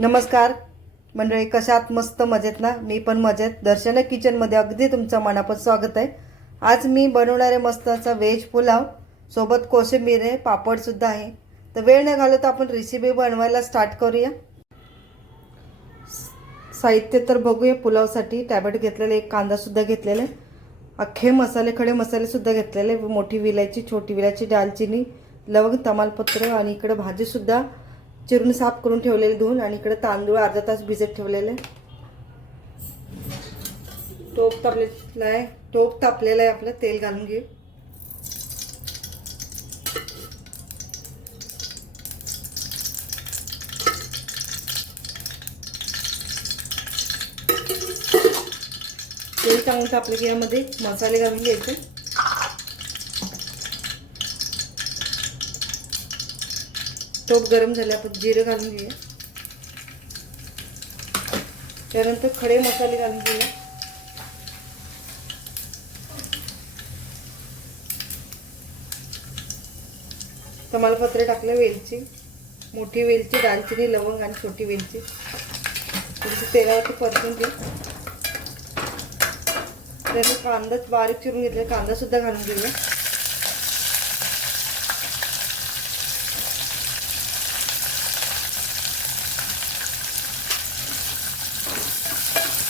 नमस्कार मंडळी, कशात मस्त मजेत ना? मी पण मजेत. दर्शना किचनमध्ये अगदी तुमचं मनापासून स्वागत आहे. आज मी बनवणार आहे मस्त असा व्हेज पुलाव, सोबत कोशिंबीर आहे, पापडसुद्धा आहे. तर वेळ न घालवता आपण रेसिपी बनवायला स्टार्ट करूया. साहित्य तर बघूया. पुलावसाठी टॅबलेट घेतलेले, एक कांदासुद्धा घेतलेला आहे, अख्खे मसाले, खडे मसालेसुद्धा घेतलेले, मोठी विलायची, छोटी विलायची, दालचिनी, लवंग, तमालपत्र, आणि इकडे भाजीसुद्धा चिरून साफ करून ठेवलेले धुवून, आणि इकडे तांदूळ अर्धा तास भिजत ठेवलेले. टोप तापलेला आहे आपलं. तेल घालून घेऊ. तेल चांगलं तापलं की यामध्ये मसाले घालून घ्यायचे. टोप गरम झाले, आपण जिरे घालून घेऊया. त्यानंतर खडे मसाले घालून घेऊया. तमालपत्र टाकलं, वेलची, मोठी वेलची, दालचिनी, लवंग आणि छोटी वेलची थोडीशी तेलावरती परतून घेऊ. त्यानंतर कांदा बारीक चिरून घेतला, कांदा सुद्धा घालून घेऊया.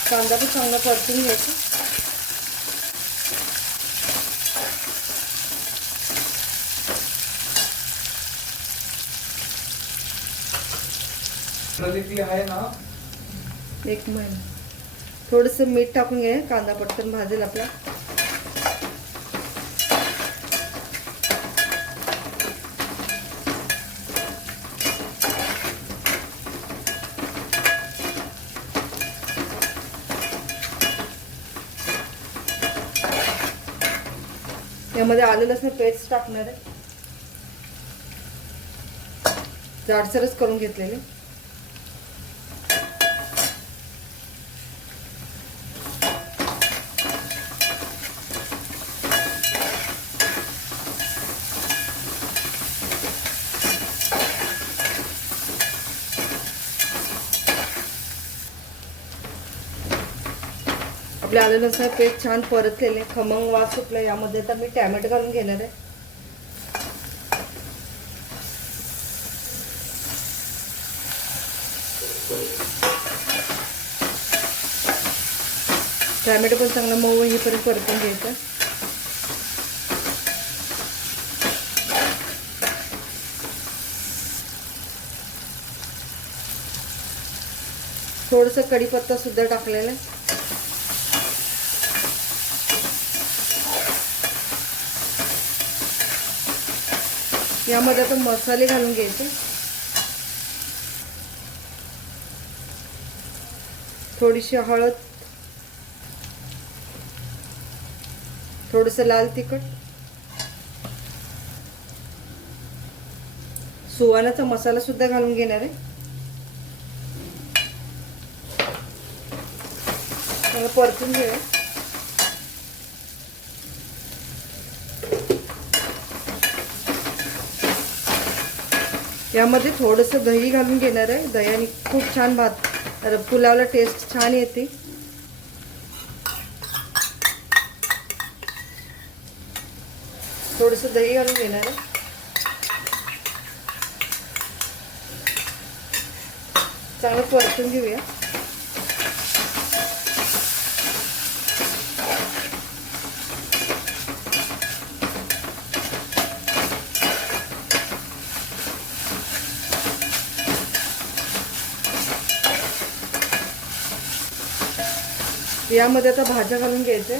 कांदा पण चांगला परतून घ्यायचा. आहे ना, एक मिनिट. थोडंसं मीठ टाकून घ्या, कांदा पटकन भाजेल आपला. यामध्ये आलं लसूण पेस्ट टाकणार आहे, जाडसरच करून घेतलेले. आपले आलं लसूण पेस्ट छान परतलेले, खमंग वास सुटला. यामध्ये तर मी टॅमॅटो घालून घेणार आहे. टॅमॅटो पण चांगला मऊ होईपर्यंत परतून घ्यायचा. थोडंसं कढीपत्ता सुद्धा टाकलेला आहे. यामध्ये आपण मसाले घालून घ्यायचे. थोडीशी हळद, थोडंसं लाल तिखट, सुवानाचा मसाला सुद्धा घालून घेणार आहे. त्याला परतून घेऊया. यामध्ये थोडंसं दही घालून घेणार आहे. दह्याने खूप छान पुलावला टेस्ट छान येते. थोडंसं दही घालून घेणार आहे. चांगलं परतून घेऊया. यामध्ये आता भाज्या घालून घ्यायचे.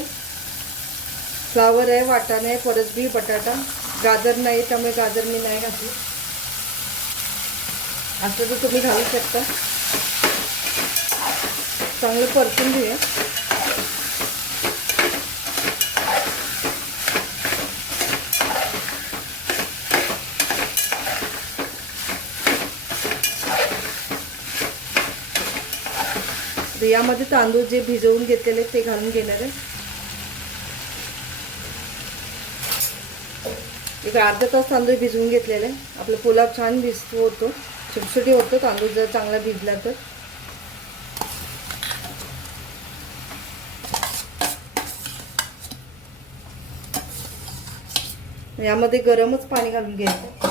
फ्लावर आहे, वाटाणा आहे, फरसबी, बटाटा, गाजर नाही, त्यामुळे गाजर मी नाही घातली. असं तर तुम्ही घालू शकता. चांगलं परतून घेऊया. यामध्ये तांदूळ जे भिजवून घेतलेले ते घालून घेणार आहे. एक अर्धा तास तांदूळ भिजवून घेतलेले. आपला पुलाव छान भिजतो होतो. छोटी होतं तांदूळ जर चांगला भिजला तर. यामध्ये गरमच पाणी घालून घ्यायचं.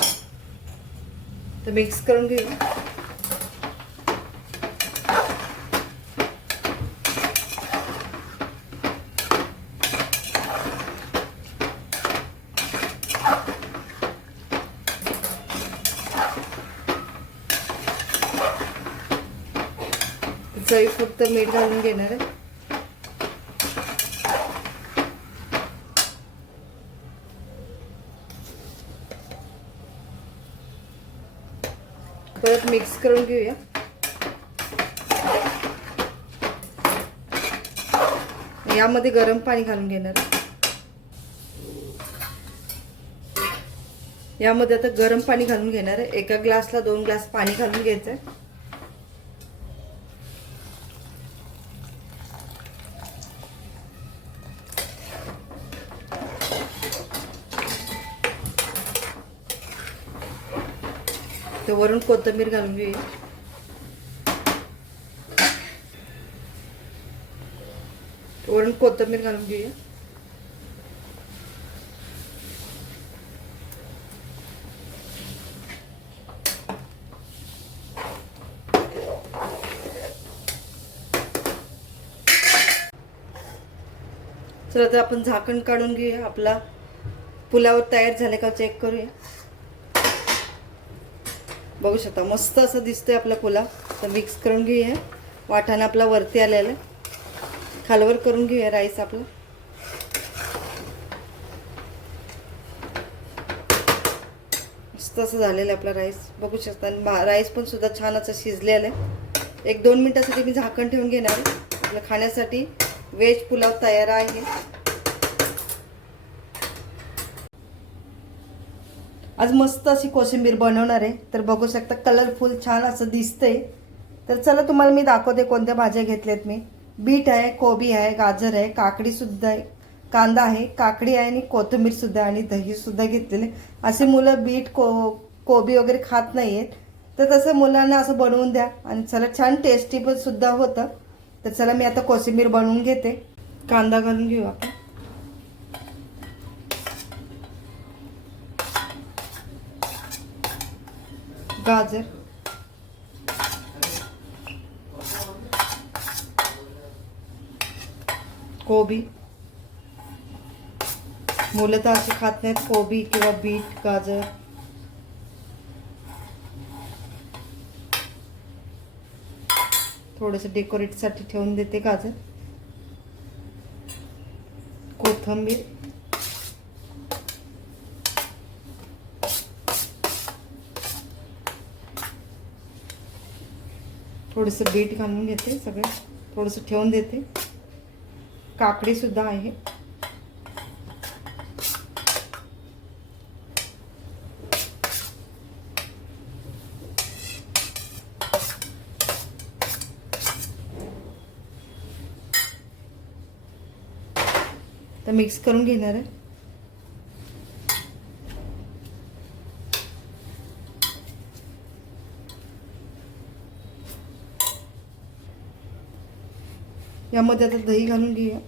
तर मिक्स करून घेऊया. चवी फक्त मीठ घालून घेणार आहे. परत मिक्स करून घेऊया. यामध्ये गरम पाणी घालून घेणार आहे. यामध्ये आता गरम पाणी घालून घेणार आहे. एका ग्लासला 2 ग्लास पाणी घालून घ्यायचं आहे. तर वरून कोथिंबीर घालून घेऊया. वरून कोथिंबीर घालून घेऊया. चला आता आपण झाकण काढून घेऊया. आपला पुलाव तयार झाले का चेक करूया. बघू शकता मस्त असं दिसतोय आपला पुलाव. तर मिक्स करून घेऊया. वाटाणा आपला वरती आलेला आहे. खालवर करून घेऊया राईस आपला. मस्त असं झालेलं आहे आपला राईस. बघू शकता राईस पण सुद्धा छान असं शिजलेलं आहे. 1-2 मिनिटासाठी मी झाकण ठेवून घेणार आहे. आपलं खाण्यासाठी व्हेज पुलाव तयार आहे. आज मस्त अशी कोशिंबीर बनवणार आहे. तर बघू शकता कलरफुल छान असं दिसतंय. तर चला तुम्हाला मी दाखवते कोणत्या भाज्या घेतल्यात मी. बीट आहे, कोबी आहे, गाजर आहे, काकडी सुद्धा आहे, कांदा आहे, काकडी आहे आणि कोथिंबीर सुद्धा आणि दही सुद्धा घेतलेले. असे मुलं बीट कोबी वगैरे खात नाहीयेत. तर तसं मुलांना असं बनवून द्या आणि चला छान टेस्टी पण सुद्धा होतं. तर चला मी आता कोशिंबीर बनवून घेते. कांदा घालून घेऊ आपण. गाजर, कोबी. मुलं तर असे खात नाहीत कोबी किंवा बीट गाजर. थोडंसं डेकोरेटसाठी ठेवून देते गाजर. कोथिंबीर, थोडंसं बीट घालून घेते. सगळं थोडंसं ठेवून देते. काकडी सुद्धा आहे. तर मिक्स करून घेणार आहे. यामध्ये आता दही घालून घेऊया.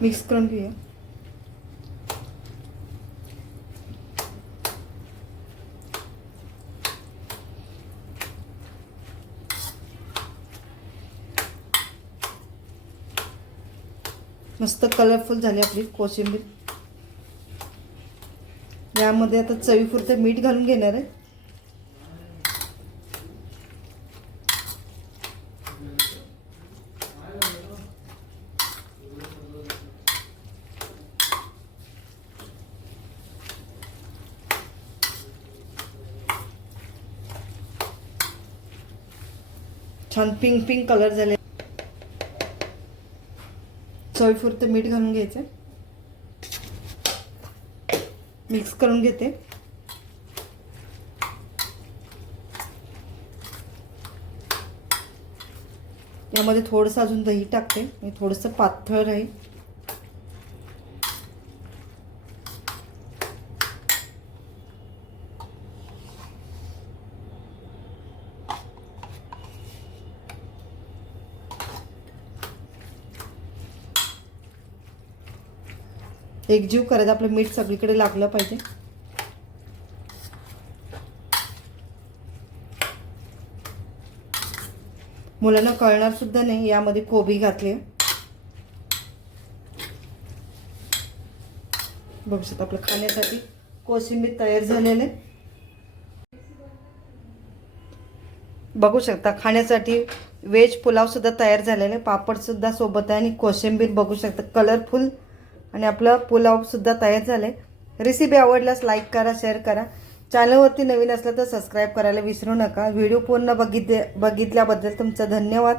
मिक्स करून घेऊया. मस्त कलरफुल झाली आपली कोशिंबीर. यामध्ये आता चवीपुरतं मीठ घालून घेणार आहे. छान पिंक पिंक कलर झाले. चवीपुरतं मीठ घालून घ्यायचं. मिक्स करून घेते. यामध्ये थोडंसं अजून दही टाकते आणि थोडंसं पातळ राहील. एकजीव करायचं, आपलं मीठ सगळीकडे लागलं पाहिजे. मुलांना कळणार सुद्धा नाही यामध्ये कोबी घातली. बघू शकता आपलं खाण्यासाठी कोशिंबीर तयार झालेले. बघू शकता खाण्यासाठी व्हेज पुलाव सुद्धा तयार झालेले. पापड सुद्धा सोबत आहे आणि कोशिंबीर बघू शकता कलरफुल. आणि आपला पुलाव सुद्धा तयार झाले. रेसिपी आवडल्यास लाईक करा, शेअर करा. चॅनलवरती नवीन असलं तर सबस्क्राईब करायला विसरू नका. व्हिडिओ पूर्ण बघितल्याबद्दल तुमचा धन्यवाद.